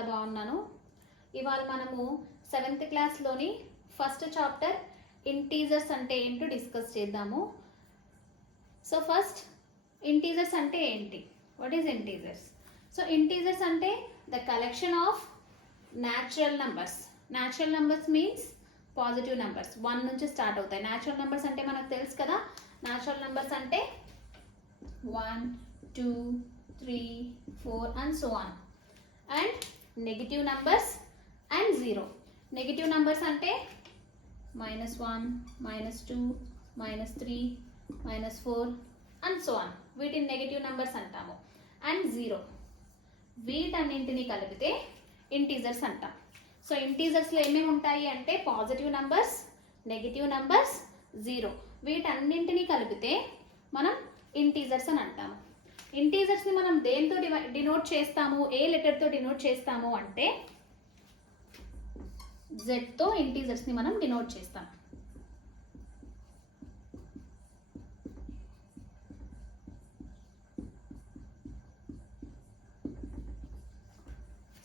చాలా బాగున్నాను. ఇవాళ మనము 7th క్లాస్లోని ఫస్ట్ చాప్టర్ ఇంటీజర్స్ అంటే ఏంటో డిస్కస్ చేద్దాము. సో ఫస్ట్ ఇంటీజర్స్ అంటే ఏంటి? What is integers? So integers అంటే the collection of natural numbers. Natural numbers means positive numbers 1 నుంచి స్టార్ట్ అవుతాయి. న్యాచురల్ నంబర్స్ అంటే మనకు తెలుసు కదా, న్యాచురల్ నంబర్స్ అంటే 1, 2, 3, 4 and so on. And negative numbers and 0. Negative numbers ante -1, -2, -3, -4 and so on. వీటిని negative numbers అంటాము. అండ్ 0 వీటన్నింటినీ కలిపితే ఇంటీజర్స్ అంటాం. సో ఇంటీజర్స్లో ఏమేమి ఉంటాయి అంటే పాజిటివ్ నంబర్స్, నెగటివ్ నంబర్స్, 0 వీటన్నింటినీ కలిపితే మనం ఇంటీజర్స్ అని అంటాము. ఇంటీజర్స్ని మనం దేంతో డినోట్ చేస్తాము, ఏ లెటర్తో డినోట్ చేస్తాము అంటే జెడ్తో ఇంటీజర్స్ని మనం డినోట్ చేస్తాం.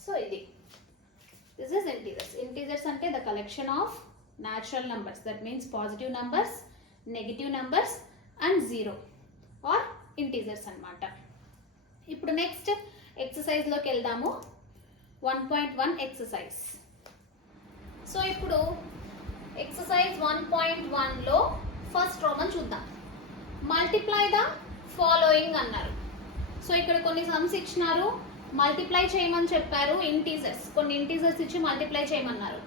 సో ఇది దిస్ ఇస్ ఇంటీజర్స్. ఇంటీజర్స్ అంటే the collection of natural numbers, that means positive numbers, negative numbers and 0 are integers అన్నమాట. ఇప్పుడు నెక్స్ట్ ఎక్సర్సైజ్లోకి వెళ్దాము. 1.1 ఎక్సర్సైజ్. సో ఇప్పుడు ఎక్సర్సైజ్ 1.1లో ఫస్ట్ రోమన్ చూద్దాం. మల్టిప్లై ద ఫాలోయింగ్ అన్నారు. సో ఇక్కడ కొన్ని సమ్స్ ఇచ్చినారు, మల్టిప్లై చేయమని చెప్పారు. ఇంటీజర్స్, కొన్ని ఇంటీజర్స్ ఇచ్చి మల్టిప్లై చేయమన్నారు.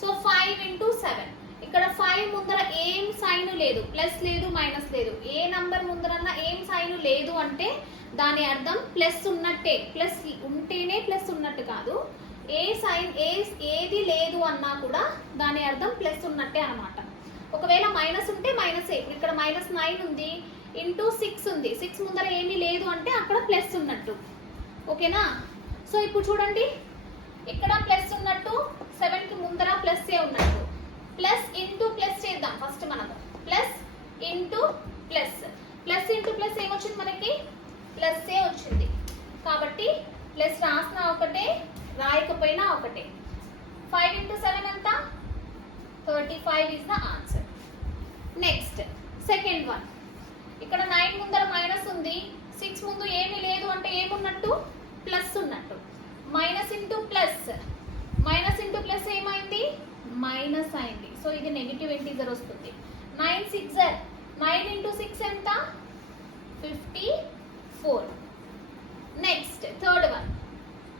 So 5 into 7. ఇక్కడ 5 ముందర ఏం సైన్ లేదు, ప్లస్ లేదు, మైనస్ లేదు. ఏ నంబర్ ముందరన్నా ఏం సైన్ లేదు అంటే దాని అర్థం ప్లస్ ఉన్నట్టే. ప్లస్ ఉంటేనే ప్లస్ ఉన్నట్టు కాదు. ఏ సైన్ ఏది లేదు అన్నా కూడా దాని అర్థం ప్లస్ ఉన్నట్టే అనమాట. ఒకవేళ మైనస్ ఉంటే మైనసే. ఇక్కడ -9 ఉంది, ఇంటూ 6 ఉంది. 6 ముందర ఏమీ లేదు అంటే అక్కడ ప్లస్ ఉన్నట్టు. ఓకేనా? సో ఇప్పుడు చూడండి, ఇక్కడ ప్లస్ ఉన్నట్టు, 7కి ముందర ప్లస్ ఏ ఉన్నట్టు. ప్లస్ ఇంటూ ప్లస్ చేద్దాం ఫస్ట్ మనము. Plus into plus, plus into plus ఏమొచ్చింది మనకి? ప్లస్ ఏ వచ్చింది. కాబట్టి ప్లస్ రాసిన ఒకటే, రాయకపోయినా ఒకటే. 5 into 7 ఎంత? 35 is the answer. Next second one. ఇక్కడ 9 ముందర మైనస్ ఉంది, 6 ముందు ఏమీ లేదు అంటే ఏమున్నట్టు? ప్లస్ ఉన్నట్టు. Minus into plus, minus into plus ఏమైంది? మైనస్ అయింది. సో ఇది నెగిటివ్ ఇంటీజర్ వస్తుంది. 9 6 9 into 6 ఎంత? 54. Next third one.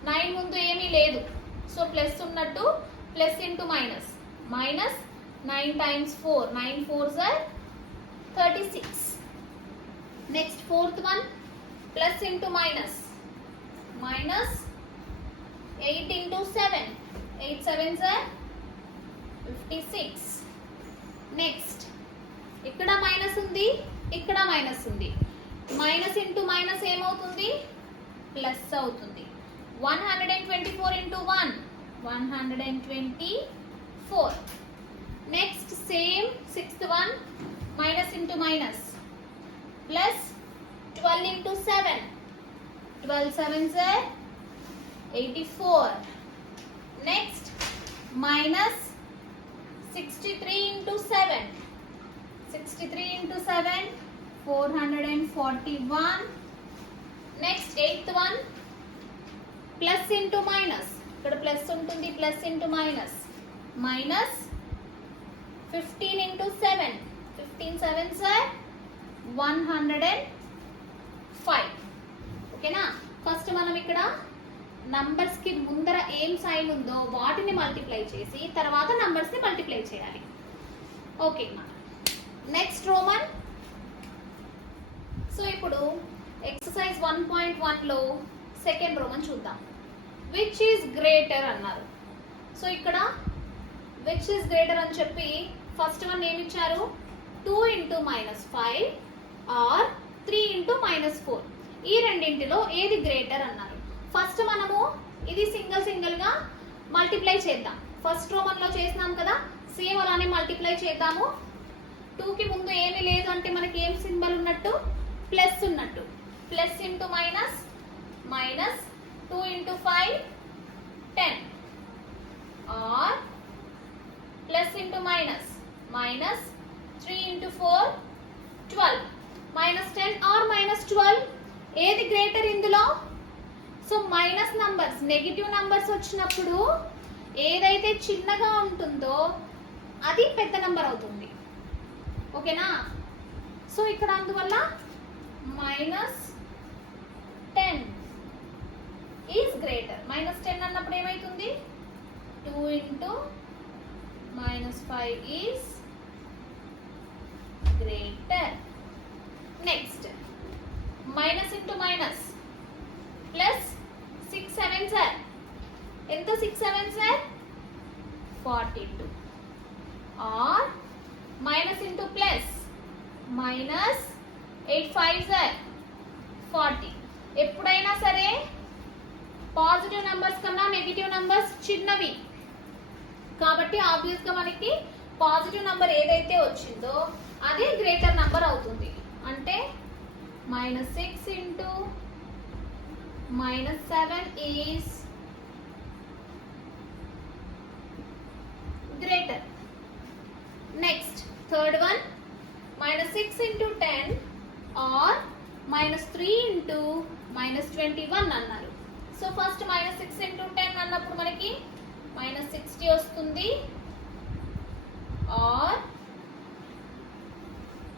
9 ముందు ఏమీ లేదు, సో ప్లస్ ఉన్నట్టు. Plus into minus, minus 9 times 4, 9 4s are 36. Next fourth one. Plus into minus, minus 8 into 7, 8 7s are 56. Next ఇక్కడ మైనస్ ఉంది, ఇక్కడ మైనస్ ఉంది. మైనస్ ఇంటూ మైనస్ ఏమవుతుంది? ప్లస్ అవుతుంది. 124 into 1, 124. Next same sixth one. Minus into minus, plus 12 into 7, 12 7s are 84. Next minus 63 into 7, 63 into 7, 441. Next eighth one. Plus into minus, ఇక్కడ plus ఉంటుంది, plus into minus, minus 15 into 7, 15 7s are 105. ఓకేనా? First మనం ఇక్కడ numbers కి ముందర ఏం sign ఉందో వాటిని మల్టిప్లై చేసి తర్వాత నంబర్స్ ని మల్టిప్లై చేయాలి. ఓకే. Next Roman. సో ఇప్పుడు ఎక్సర్సైజ్ 1.1లో సెకండ్ రోమన్ చూద్దాం. విచ్ ఈజ్ గ్రేటర్ అన్నారు. సో ఇక్కడ విచ్ ఈజ్ గ్రేటర్ అని చెప్పి ఫస్ట్ వన్ ఏమి ఇచ్చారు? 2 into -5 ఆర్ 3 into -4. ఈ రెండింటిలో ఏది గ్రేటర్ అన్నారు. ఫస్ట్ మనము ఇది సింగిల్ గా మల్టిప్లై చేద్దాం. ఫస్ట్ రోమన్లో చేసినాం కదా, సేమ్ అలానే మల్టిప్లై చేద్దాము. 2కి ముందు ఏమీ లేదు అంటే మనకి ఏం సింబల్ ఉన్నట్టు? ప్లస్ ఉన్నట్టు. Plus into minus, minus 2 into 5, 10 or plus into minus, minus 3 into 4 12, minus 10 or minus 12 ఏది గ్రేటర్ ఇందులో? So minus numbers negative numbers వచ్చినప్పుడు ఏదైతే చిన్నగా ఉంటుందో అది పెద్ద నంబర్ అవుతుంది. ఓకేనా? సో ఇక్కడ అందువల్ల మైనస్ 10 ఈజ్ గ్రేటర్. మైనస్ 10 అన్నప్పుడు ఏమవుతుంది? 2 into minus 5 is greater. Next, minus into minus plus 6 7s are ఎంత? 6 7s are 42 or minus into plus minus 8 5s are 40. ఎప్పుడైనా సరే పాజిటివ్ నంబర్స్ కన్నా నెగిటివ్ నంబర్స్ చిన్నవి కాబట్టి ఆబ్వియస్ గా మనకి పాజిటివ్ నంబర్ ఏదైతే వచ్చిందో అదే గ్రేటర్ నంబర్ అవుతుంది. అంటే -6 into -7 is greater. Next, third one, -6 into 10 or -3 into -21 అన్నారు. సో ఫస్ట్ -6 into 10 అన్నప్పుడు మనకి -60 వస్తుంది or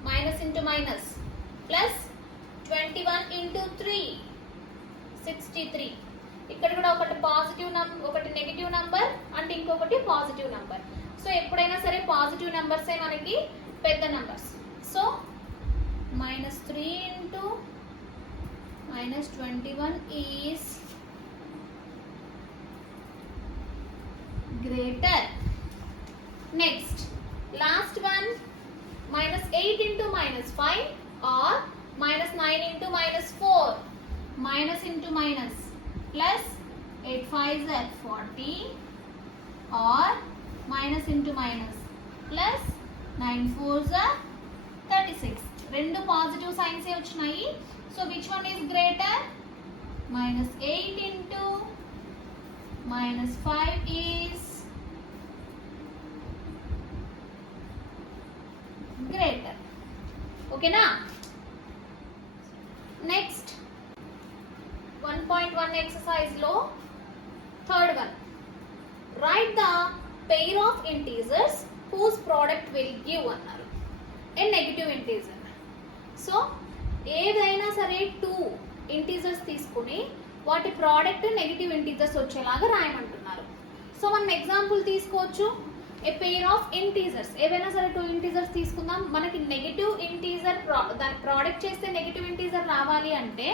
minus into minus plus 21 into 3 63. ఇక్కడ కూడా ఒకటి పాజిటివ్ నంబర్, ఒకటి నెగిటివ్ నంబర్ అండ్ ఇంకొకటి పాజిటివ్ నంబర్. సో ఎప్పుడైనా సరే పాజిటివ్ నంబర్సే మనకి పెద్ద numbers. So -3 into -21 is greater. Next, last one, -8 into -5 or -9 into -4. Minus into minus plus 8 5s are 40 or minus into minus plus 9 4s are 36. రెండు positive science ఏ వచ్చినాయి. So which one is greater? -8 into -5 is greater. ఓకేనా? Next 1.1 exercise లో third one, write the pair of integers whose product will give అన్నారు. a negative integer. So ఏదైనా సరే 2 integers తీసుకుని వాటి product negative integers వచ్చేలాగా రాయమంటున్నారు. So మనం ఎగ్జాంపుల్ తీసుకోవచ్చు. ఏ పెయిర్ ఆఫ్ ఇంటీజర్స్, ఏవైనా సరే 2 ఇంటీజర్స్ తీసుకుందాం. మనకి నెగిటివ్ ఇంటీజర్ దాని ప్రోడక్ట్ చేస్తే నెగిటివ్ ఇంటీజర్ రావాలి అంటే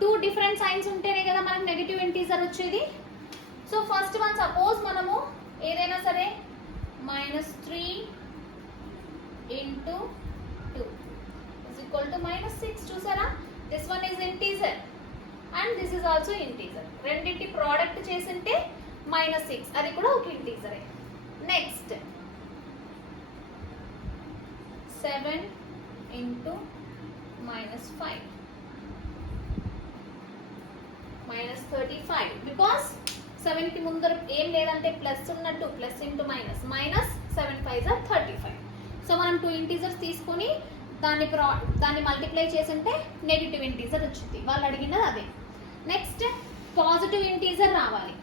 2 డిఫరెంట్ సైన్స్ ఉంటేనే కదా మనకి నెగిటివ్ ఇంటీజర్ వచ్చేది. సో ఫస్ట్ వన్, సపోజ్ మనము ఏదైనా సరే -3 into 2 is equal to -6. చూసారా? This one is integer and this is also integer. రెండింటి ప్రోడక్ట్ చేసింటే -6, అది కూడా ఒక ఇంటీజరే. నెక్స్ట్ 7 into -5 -35, బికాస్ 7 కి ముందర ఏం లేదంటే ప్లస్ ఉన్నట్టు, plus into minus, -7 5s are 35. So మనం 2 ఇంటీజర్స్ తీసుకొని దాన్ని మల్టిప్లై చేసింటే నెగిటివ్ ఇంటీజర్ వచ్చింది. వాళ్ళు అడిగినది అదే. నెక్స్ట్ పాజిటివ్ ఇంటీజర్ రావాలి.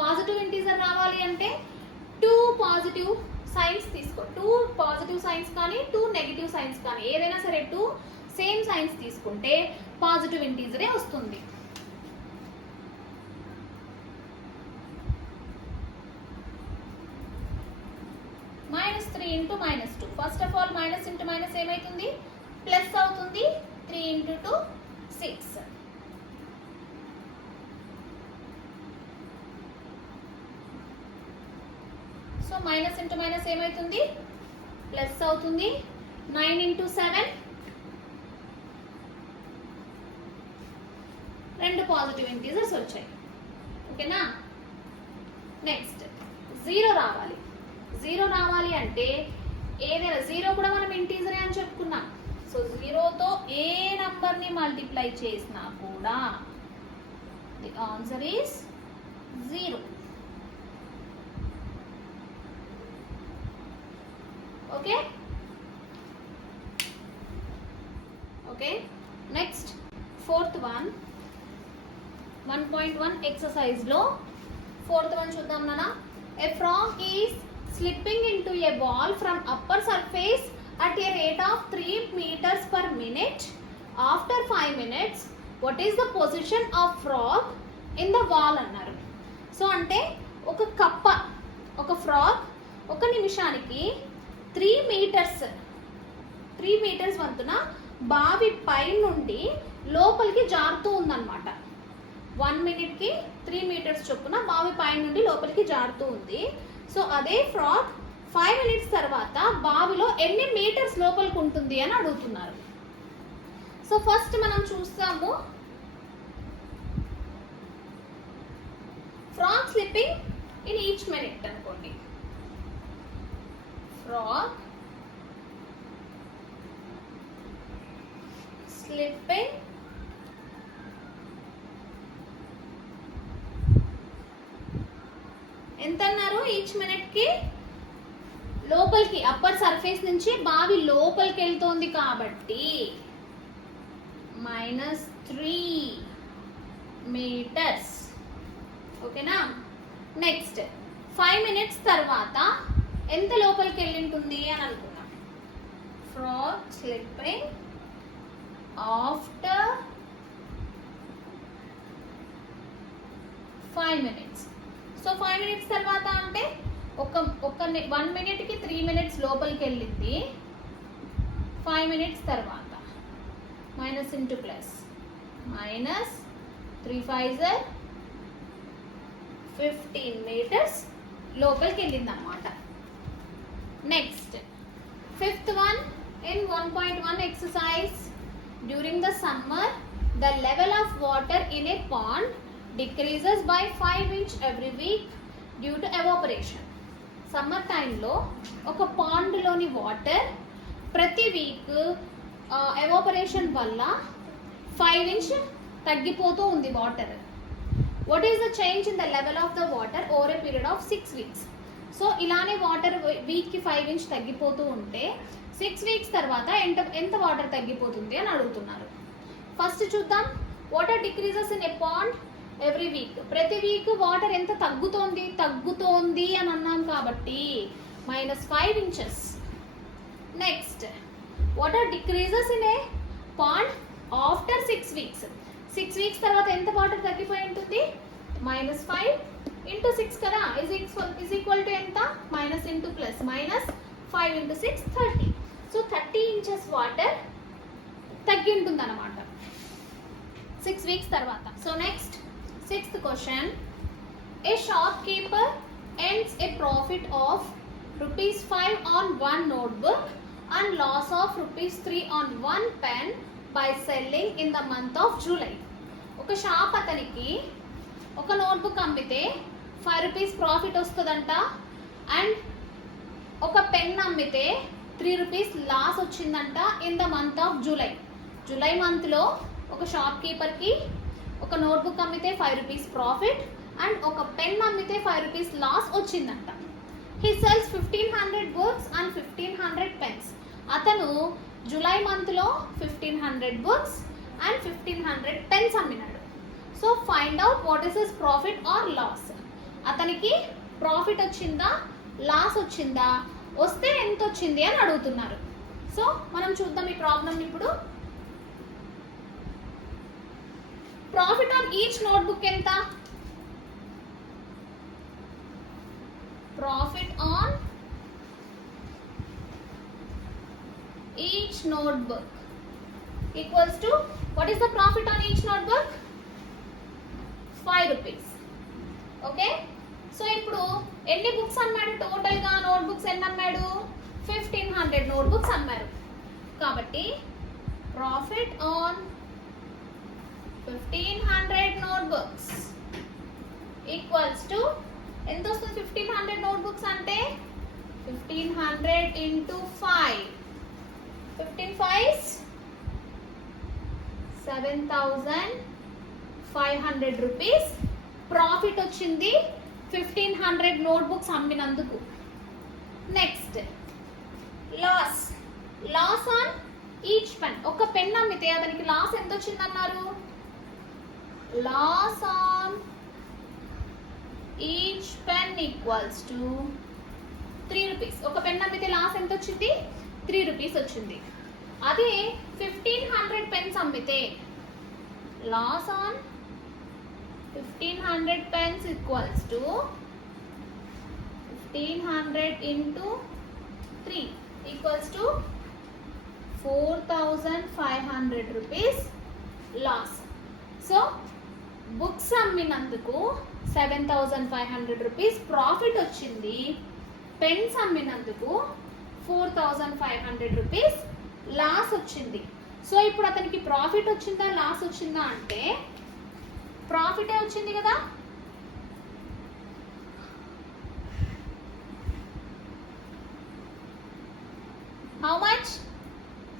పాజిటివ్ ఇంటీజర్ రావాలి అంటే 2 పాజిటివ్ సైన్స్ తీసుకో. 2 పాజిటివ్ సైన్స్ కానీ 2 నెగిటివ్ సైన్స్ కానీ ఏదైనా సరే 2 సేమ్ సైన్స్ తీసుకుంటే పాజిటివ్ ఇంటీజరే వస్తుంది. -3 into -2. First of all minus into minus ఏమైతుంది? ప్లస్ అవుతుంది. 3 into 2 6. So minus into minus ఏమైతుంది? ప్లస్ అవుతుంది. 9 into 7, రెండు పాజిటివ్ ఇంటీజర్స్ వచ్చాయి. ఓకేనా? నెక్స్ట్ 0 రావాలి. 0 రావాలి అంటే ఏదైనా 0 కూడా మనం ఇంటీజరే అని చెప్పుకున్నాం. సో 0తో ఏ నంబర్ని మల్టిప్లై చేసినా కూడా the answer is 0. Okay okay next fourth one 1.1 exercise లో fourth one చూద్దాం నానా. A frog is slipping into a wall from upper surface at a rate of 3 meters per minute. After 5 minutes, what is the position of frog in the wall అన్నారు. So అంటే ఒక కప్ప ఒక frog ఒక నిమిషానికి 3 metres వంతున బావి పై నుండి లోపలికి జారుతూ ఉందన్నమాట. 1 మినిట్కి 3 మీటర్స్ చొప్పున బావి పై నుండి లోపలికి జారుతూ ఉంది. సో అదే ఫ్రాగ్ 5 మినిట్స్ తర్వాత బావిలో ఎన్ని మీటర్స్ లోపలికి ఉంటుంది అని అడుగుతున్నారు. సో ఫస్ట్ మనం చూస్తాము frog slipping in each minute అనుకోండి. ఫ్రాగ్ స్లిప్పింగ్ ఎంత అన్నారు ఈచ్ మినిట్ కి లోపలికి అప్పర్ సర్ఫేస్ నుంచి బావి లోపలికి వెళ్తోంది కాబట్టి -3 మీటర్స్. ఓకేనా. నెక్స్ట్ 5 మినిట్స్ తర్వాత ఎంత లోపలికి వెళ్ళి ఉంటుంది అని అనుకున్నాం. Frog slipping after 5 minutes. So 5 minutes తర్వాత అంటే ఒక 1 మినిట్కి 3 మినిట్స్ లోపలికి వెళ్ళింది. 5 మినిట్స్ తర్వాత మైనస్ ఇంటూ ప్లస్ -3 5 15 మీటర్స్ లోపలికి వెళ్ళింది అన్నమాట. Next fifth one in 1.1 exercise. During the summer the level of water in a pond decreases by 5 inch every week due to evaporation. Summer టైంలో ఒక పాండ్లోని వాటర్ ప్రతి వీక్ ఎవాపరేషన్ వల్ల 5 inch తగ్గిపోతూ ఉంది water. What is the change in the level of the water over a period of 6 weeks. So ఇలానే water వీక్కి 5 inch తగ్గిపోతూ ఉంటే 6 వీక్స్ తర్వాత ఎంత వాటర్ తగ్గిపోతుంది అని అడుగుతున్నారు. ఫస్ట్ చూద్దాం. Water decreases in a pond every week. ప్రతి వీక్ వాటర్ ఎంత తగ్గుతోంది అని అన్నాం కాబట్టి -5 inches. Next water decreases in a pond after 6 weeks. 6 weeks తర్వాత ఎంత వాటర్ తగ్గిపోయి ఉంటుంది? -5 ఇంటూ 6 కదా, ఇజ్ ఈక్వల్ టు ఎంత? Minus into plus -5 into 6 30. So 30 inches water తగ్గి ఉంటుంది అన్నమాట 6 వీక్స్ తర్వాత. So next sixth question. A shopkeeper earns a profit of ₹5 on one notebook and loss of ₹3 on one pen by selling in the month of July. ఒక shop అతనికి ఒక notebook అమ్మితే ₹5 profit వస్తుందంట, and ఒక pen అమ్మితే ₹3 loss వచ్చిందంట in the month of July. July మంత్లో ఒక షాప్ కీపర్కి ఒక నోట్బుక్ అమ్మితే ₹5 ప్రాఫిట్ అండ్ ఒక పెన్ అమ్మితే ₹5 లాస్ వచ్చిందంట. He sells 1500 books and 1500 pens. అతను జూలై మంత్లో 1500 బుక్స్ అండ్ 1500 పెన్స్ అమ్మినాడు. So find out what is his profit or loss. అతనికి ప్రాఫిట్ వచ్చిందా లాస్ వచ్చిందా, వస్తే ఎంత వచ్చింది అని అడుగుతున్నారు. సో మనం చూద్దాం ఈ ప్రాబ్లమ్ ఇప్పుడు. ప్రాఫిట్ ఆన్ ఈచ్ నోట్బుక్ ఎంత? Profit on each notebook equals to what is the profit on each notebook? ₹5. Okay. So ఇప్పుడు ఎన్ని బుక్స్ అమ్మాడు టోటల్ గా? నోట్బుక్స్ ఎన్ని అమ్మాడు? 1500 నోట్బుక్స్ అమ్మారు. కాబట్టి profit on 1500 notebooks equals to ఎంత వస్తుంది? 1500 నోట్బుక్స్ అంటే 1500 ఇంటూ 5, 15 5s 7500 రూపీస్ ప్రాఫిట్ వచ్చింది 1500 నోట్బుక్స్ అమ్మినందుకు. Next loss loss on each pen. ఒక పెన్ అమ్మితే అతనికి లాస్ ఎంత వచ్చిందన్నారు? Loss on each pen equals to 3 rupees. ఒక పెన్ అమ్మితే లాస్ ఎంత వచ్చింది? 3 రూపీస్ వచ్చింది. అదే 1500 పెన్స్ అమ్మితే loss on 1500 pens equals to 1500 into 3 equals to 4500 rupees loss. So books అమ్మినందుకు 7500 rupees profit వచ్చింది. పెన్స్ అమ్మినందుకు 4500 rupees లాస్ వచ్చింది. సో ఇప్పుడు అతనికి ప్రాఫిట్ వచ్చిందా లాస్ వచ్చిందా అంటే ప్రాఫిటే వచ్చింది కదా. How much?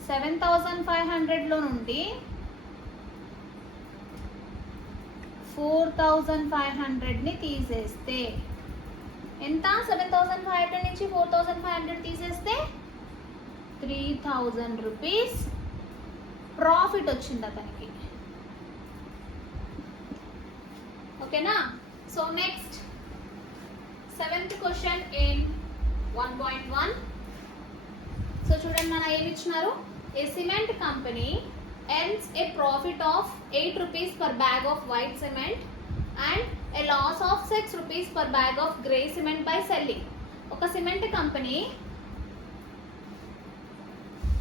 7500 లో నుండి 4500 ని తీసేస్తే ఎంత? 7500 నుంచి 4500 తీసేస్తే 3000 రూపీస్ ప్రాఫిట్ వచ్చింది అతనికి. ఓకేనా? So next 7th question in 1.1. So చూడండి మన ఏమి ఇచ్చినారు? A cement company earns a profit of 8 rupees per bag of white cement and a loss of 6 rupees per bag of grey cement by selling. ఒక cement company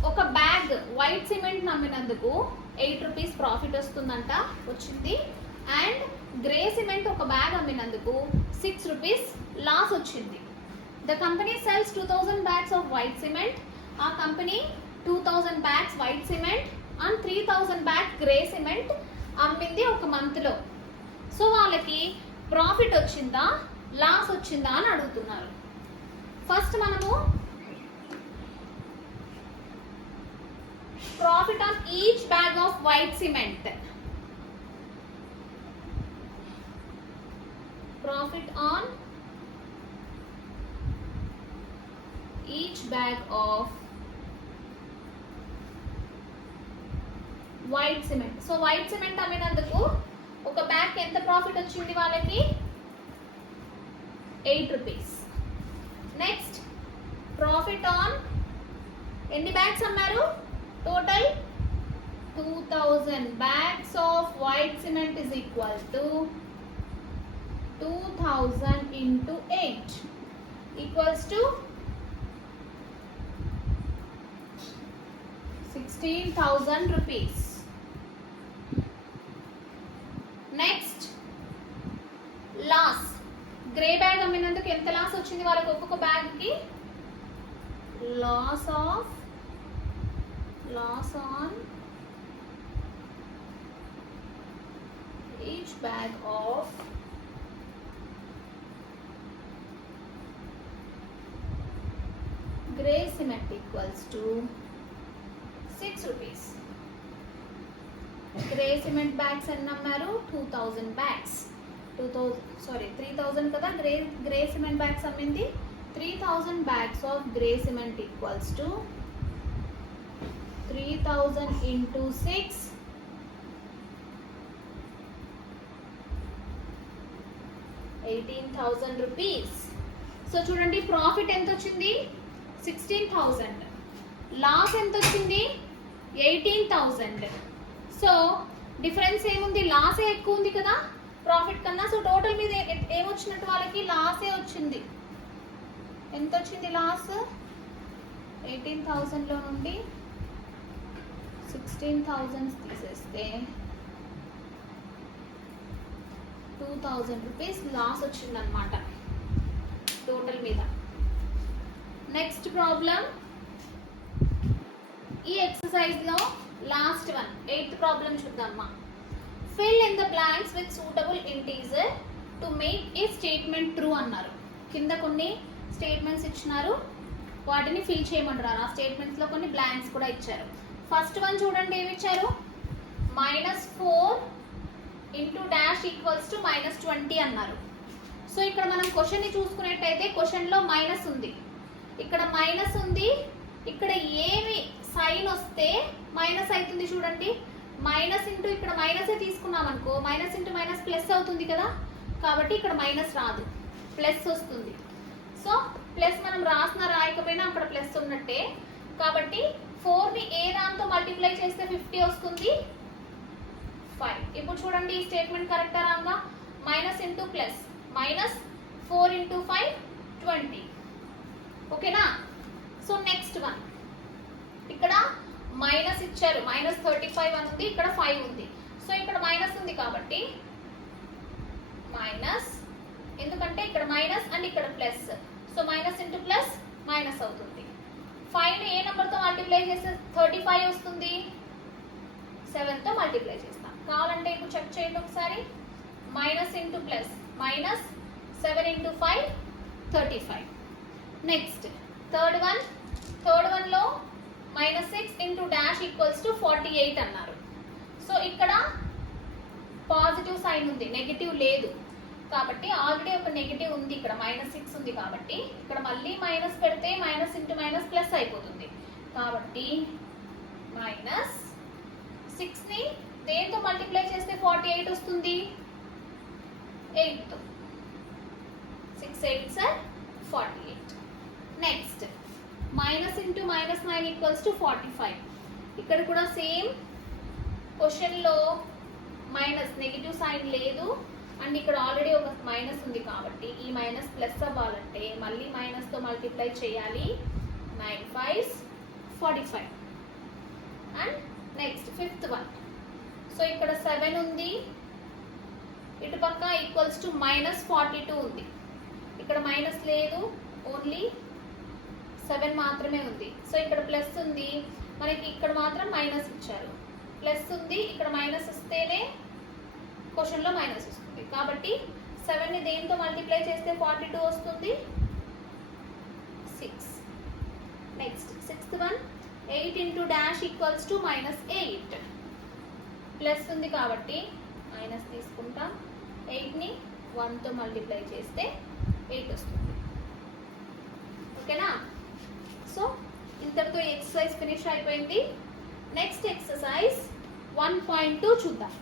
ఒక bag white cement నమ్మినందుకు 8 rupees profit వస్తుందంట, వచ్చింది. And grey cement ఒక bag అమ్మినందుకు 6 rupees loss వచ్చింది. The company sells 2000 bags of white cement. ఆ company 2000 bags white cement and 3000 bag grey cement అమ్మింది ఒక మంత్లో. సో వాళ్ళకి ప్రాఫిట్ వచ్చిందా లాస్ వచ్చిందా అని అడుగుతున్నారు. ఫస్ట్ మనము profit on each bag of white cement, profit on each bag of white cement. So white cement అమ్మినందుకు ఒక బ్యాగ్ ఎంత ప్రాఫిట్ వచ్చింది వాళ్ళకి? 8 రూపీస్. నెక్స్ట్ ప్రాఫిట్ ఆన్ ఎన్ని బ్యాగ్స్ అమ్మారు? Total 2000 bags of white cement is equal to 2000 into 8 equals to 16,000 rupees. Next loss. Grey bag అమ్మినందుకు ఎంత loss వచ్చింది వాళ్ళకి? ఒక్కొక్క బ్యాగ్ కి loss on each bag of grey cement equals to 6 rupees. Grey cement bags ఎన్ని అమ్మారు? 2000 bags. 3000 కదా grey cement bags అమ్మింది. 3000 bags of grey cement equals to 3000 into 6 18,000 rupees. So చూడండి ప్రాఫిట్ ఎంత వచ్చింది? 16,000. లాస్ ఎంత వచ్చింది? 18,000. సో డిఫరెన్స్ ఏముంది? లాసే ఎక్కువ ఉంది కదా ప్రాఫిట్ కన్నా. సో టోటల్ మీద ఏమొచ్చినట్టు వాళ్ళకి? లాసే వచ్చింది. ఎంత వచ్చింది లాస్? 18,000 లో నుండి 16,000 తీసేస్తే 2,000 రూపీస్ లాస్ వచ్చిందనమాట టోటల్ మీద. నెక్స్ట్ ప్రాబ్లం ఈ ఎక్సర్సైజ్ లో లాస్ట్ వన్ 8th ప్రాబ్లం చూద్దామా. Fill in the blanks with suitable integer to make a statement true అన్నారు. కింద కొన్ని స్టేట్మెంట్స్ ఇచ్చినారు, వాటిని ఫిల్ చేయమంటారు. ఆ స్టేట్మెంట్స్ లో కొన్ని బ్లాంక్స్ కూడా ఇచ్చారు. ఫస్ట్ వన్ చూడండి ఏమి ఇచ్చారు? -4 ఇంటూ డాష్ ఈక్వల్స్ టు -20 అన్నారు. సో ఇక్కడ మనం క్వశ్చన్ ని చూసుకున్నట్టయితే క్వశ్చన్ లో మైనస్ ఉంది, ఇక్కడ మైనస్ ఉంది, ఇక్కడ ఏమి సైన్ వస్తే మైనస్ అవుతుంది చూడండి. మైనస్ ఇంటూ ఇక్కడ మైనస్ తీసుకున్నాం అనుకో, మైనస్ ఇంటూ మైనస్ ప్లస్ అవుతుంది కదా, కాబట్టి ఇక్కడ మైనస్ రాదు, ప్లస్ వస్తుంది. సో ప్లస్ మనం రాయకపోయినా అక్కడ ప్లస్ ఉన్నట్టే. కాబట్టి 4ని ఏ దాంతో మల్టిప్లై చేస్తే 50 వస్తుంది, 5. ఇప్పుడు చూడండి ఈ స్టేట్మెంట్ కరెక్టా రాంగా? Minus into plus, minus 4 into 5 20. ఓకేనా? సో నెక్స్ట్ వన్, ఇక్కడ మైనస్ ఇచ్చారు, మైనస్ 35 అని ఉంది, ఇక్కడ 5 ఉంది. సో ఇక్కడ మైనస్ ఉంది కాబట్టి మైనస్, ఎందుకంటే ఇక్కడ మైనస్ అండ్ ఇక్కడ plus, so minus into plus minus అవుతుంది. 5ని ఏ నెంబర్తో మల్టిప్లై చేస్తే 35 వస్తుంది, 7తో మల్టిప్లై చేస్తాం. కావాలంటే ఇప్పుడు చెక్ చేయండి ఒకసారి. Minus into plus, minus 7 into 5 35. Next third వన్లో minus 6 into dash equals to 48 అన్నారు. సో ఇక్కడ పాజిటివ్ సైన్ ఉంది, నెగిటివ్ లేదు కాబట్టి, ఆల్రెడీ ఒక నెగిటివ్ ఉంది ఇక్కడ, -6 ఉంది కాబట్టి ఇక్కడ మళ్ళీ మైనస్ పెడితే మైనస్ ఇంటూ మైనస్ ప్లస్ అయిపోతుంది. కాబట్టి మైనస్ 6ని దేంతో మల్టిప్లై చేస్తే 48 వస్తుంది, 8తో. 6 8 sir 48. Next minus into minus 9 equals to 45. ఇక్కడ కూడా సేమ్, క్వశ్చన్లో మైనస్ నెగిటివ్ సైన్ లేదు అండ్ ఇక్కడ ఆల్రెడీ ఒక మైనస్ ఉంది కాబట్టి ఈ మైనస్ ప్లస్ అవ్వాలంటే మళ్ళీ మైనస్తో మల్టిప్లై చేయాలి. 9 5 45. And next fifth one, so ఇక్కడ 7 ఉంది, ఇటు పక్క ఈక్వల్స్ టు -42 ఉంది. ఇక్కడ మైనస్ లేదు, ఓన్లీ 7 మాత్రమే ఉంది. సో ఇక్కడ ప్లస్ ఉంది, మనకి ఇక్కడ మాత్రం మైనస్ ఇచ్చారు. ప్లస్ ఉంది, ఇక్కడ మైనస్ వస్తేనే క్వశ్చన్లో మైనస్ వస్తుంది. కాబట్టి 7ని దేంతో మల్టిప్లై చేస్తే 42 వస్తుంది, 6. Next sixth one, 8 into dash equals to -8. Plus ఉంది కాబట్టి మైనస్ తీసుకుంటాం. 8ని 1తో మల్టిప్లై చేస్తే 8 వస్తుంది. ఓకేనా? సో ఇంతటితో ఎక్సర్సైజ్ ఫినిష్ అయిపోయింది. నెక్స్ట్ ఎక్సర్సైజ్ 1.2 చూద్దాం.